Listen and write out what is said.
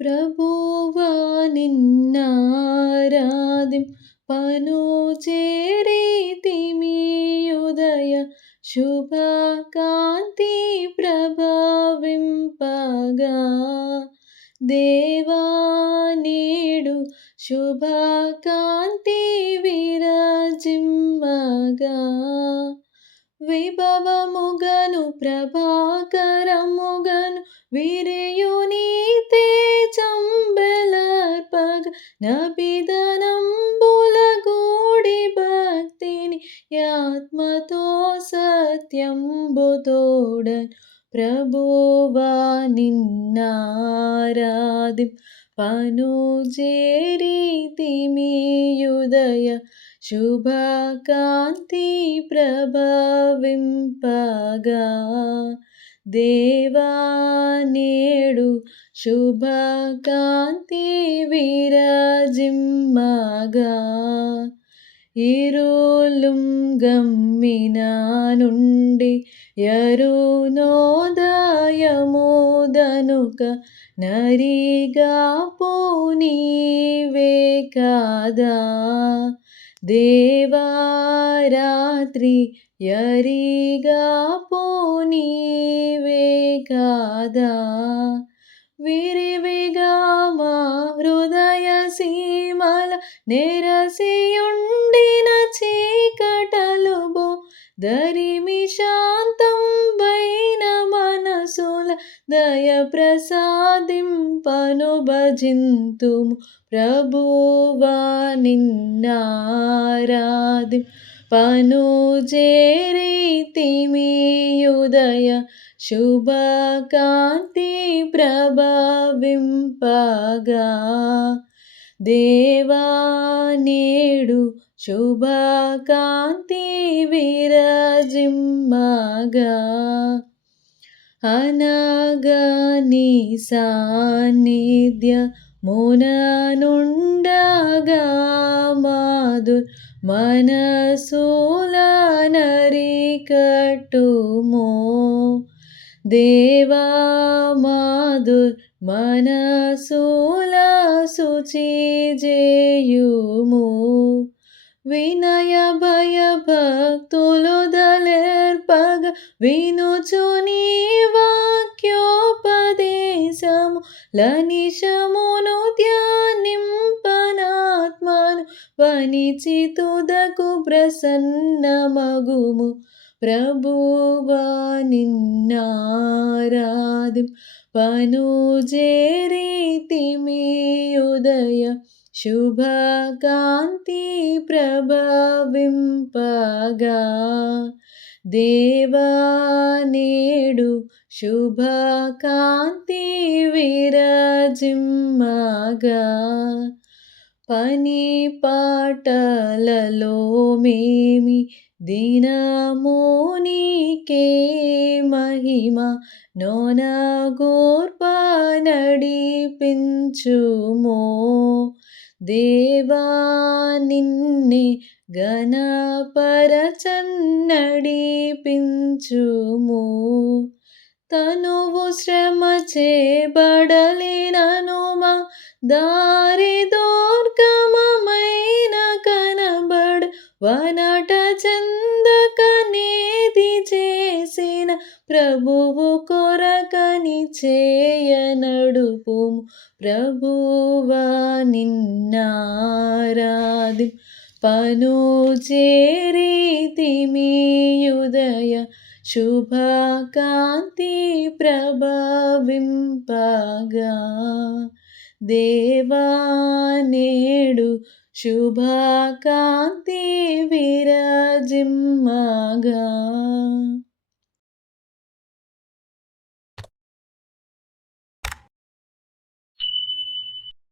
ప్రభువా నిన్నారాధిం పను చేరితిమి ఉదయ శుభకాంతి ప్రభవింపగా దేవా నేడు శుభకాంతి విరజిమ్మగా విభవముగను ప్రభాకరముగను విరియుని తేజంబెలర్పగ నబిదనంబుల గూడి భక్తిని ఆత్మతో సత్యంబుతోడన్ ప్రభువా నిన్నారాధిం పను చేరితిమి ఉదయ శుభకాంతి ప్రభవింపగా దేవా నేడు శుభకాంతి విరజిమ్మగా ఇరులుం గమ్మిన నుండి యరునోదయముదనుక నరిగా పోనీవే కాదా దేవా రాత్రి యరిగా పోనీవే కాదా విరివిగా మా హృదయ సీమల నెరసియుండిన చీకటలుబో దరిమి శాంతం వైన మనసుల దయ ప్రసాదింపను భజింతుము ప్రభువా నిన్నారాధిం పను చేరితిమి ఉదయ శుభకాంతి ప్రభవింపగా దేవా నేడు శుభకాంతి విరజిమ్మగా అనగని సాన్నిధ్య ముననుండగా మాధుర్ మనసుల నరికట్టుమో దేవా మాధుర్ మనసుల శుచి చేయుము వినయ భయ భక్తులు దలేర్పగ వినుచు నీ వాక్యోపదేశము లనిశమును ధ్యానింపనాత్మను వనిచితుదకు ప్రసన్నమగుము ప్రభువా నిన్నారాధిం పను చేరితిమి ఉదయ శుభకాంతి ప్రభవింపగా దేవా నేడు శుభకాంతి విరజిమ్మగా పని పాటలలో మేమి దినమునికే మహిమ నోనగోర్ప నడిపించుమో దేవా నిన్నే గణపరచన్నడిపించుము తనువు శ్రమ చేబడలినను మా దారి దోర్గమమైన కనబడ వనట చందక నేది చేసిన ప్రభువు కొరకని చేయనడుపుము ప్రభువా నిన్నారాధిం పను చేరితిమి ఉదయ శుభకాంతి ప్రభవింపగా దేవా నేడు శుభకాంతి విరజిమ్మగా